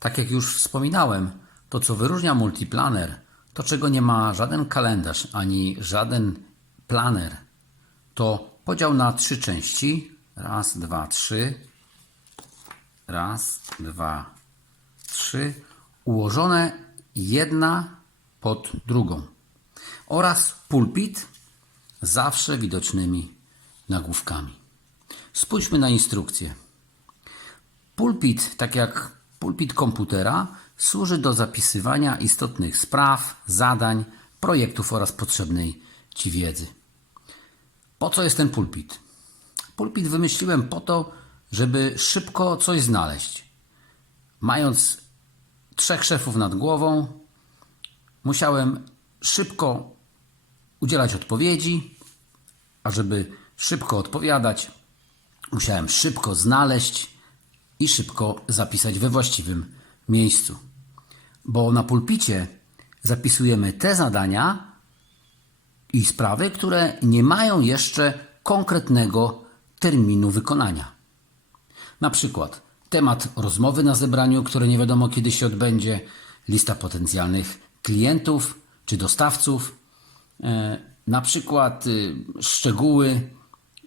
Tak jak już wspominałem, to co wyróżnia multiplaner, to czego nie ma żaden kalendarz ani żaden planer, to podział na trzy części. Raz, dwa, trzy. Raz, dwa, trzy. Ułożone jedna pod drugą. Oraz pulpit zawsze widocznymi nagłówkami. Spójrzmy na instrukcję. Pulpit, tak jak pulpit komputera, służy do zapisywania istotnych spraw, zadań, projektów oraz potrzebnej Ci wiedzy. Po co jest ten pulpit? Pulpit wymyśliłem po to, żeby szybko coś znaleźć. Mając trzech szefów nad głową, musiałem szybko udzielać odpowiedzi, a żeby szybko odpowiadać, musiałem szybko znaleźć i szybko zapisać we właściwym miejscu. Bo na pulpicie zapisujemy te zadania i sprawy, które nie mają jeszcze konkretnego terminu wykonania. Na przykład temat rozmowy na zebraniu, które nie wiadomo kiedy się odbędzie, lista potencjalnych klientów czy dostawców, e, na przykład y, szczegóły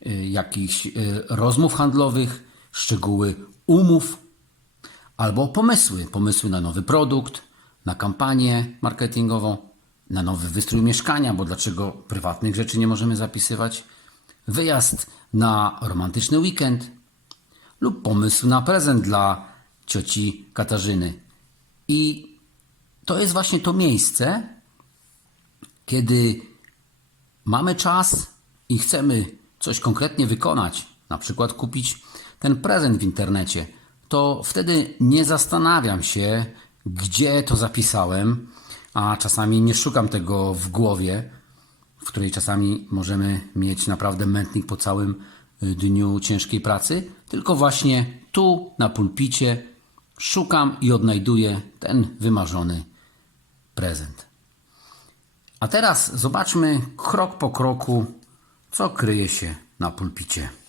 y, jakichś y, rozmów handlowych, szczegóły umów albo pomysły, pomysły na nowy produkt, na kampanię marketingową, na nowy wystrój mieszkania, bo dlaczego prywatnych rzeczy nie możemy zapisywać, wyjazd na romantyczny weekend lub pomysł na prezent dla cioci Katarzyny. I to jest właśnie to miejsce, kiedy mamy czas i chcemy coś konkretnie wykonać, na przykład kupić ten prezent w internecie, to wtedy nie zastanawiam się, gdzie to zapisałem, a czasami nie szukam tego w głowie, w której czasami możemy mieć naprawdę mętnik po całym y, dniu ciężkiej pracy, tylko właśnie tu na pulpicie szukam i odnajduję ten wymarzony prezent. A teraz zobaczmy krok po kroku, co kryje się na pulpicie.